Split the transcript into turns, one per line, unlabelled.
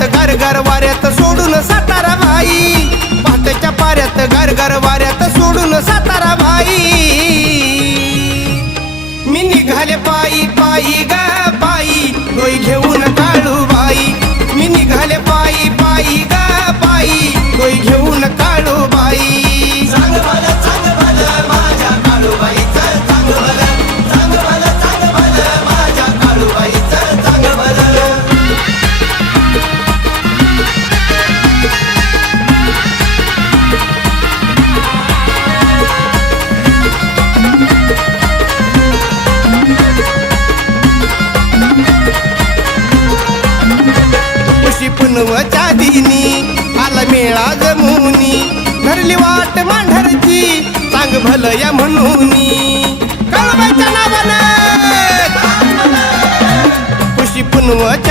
पाऱ्यात घर घर वाऱ्यात सोडून सातारा भाई पाटच्या पाऱ्यात घर घर वाऱ्यात सोडून सातारा भाई मी निघाले पायी पायी गा. पूर्णवच्या दिनी आला मेळा जमुनी. धरली वाट मांढरची सांग भल या म्हणून. कळवायच्या नावाने खुशी पुनवच्या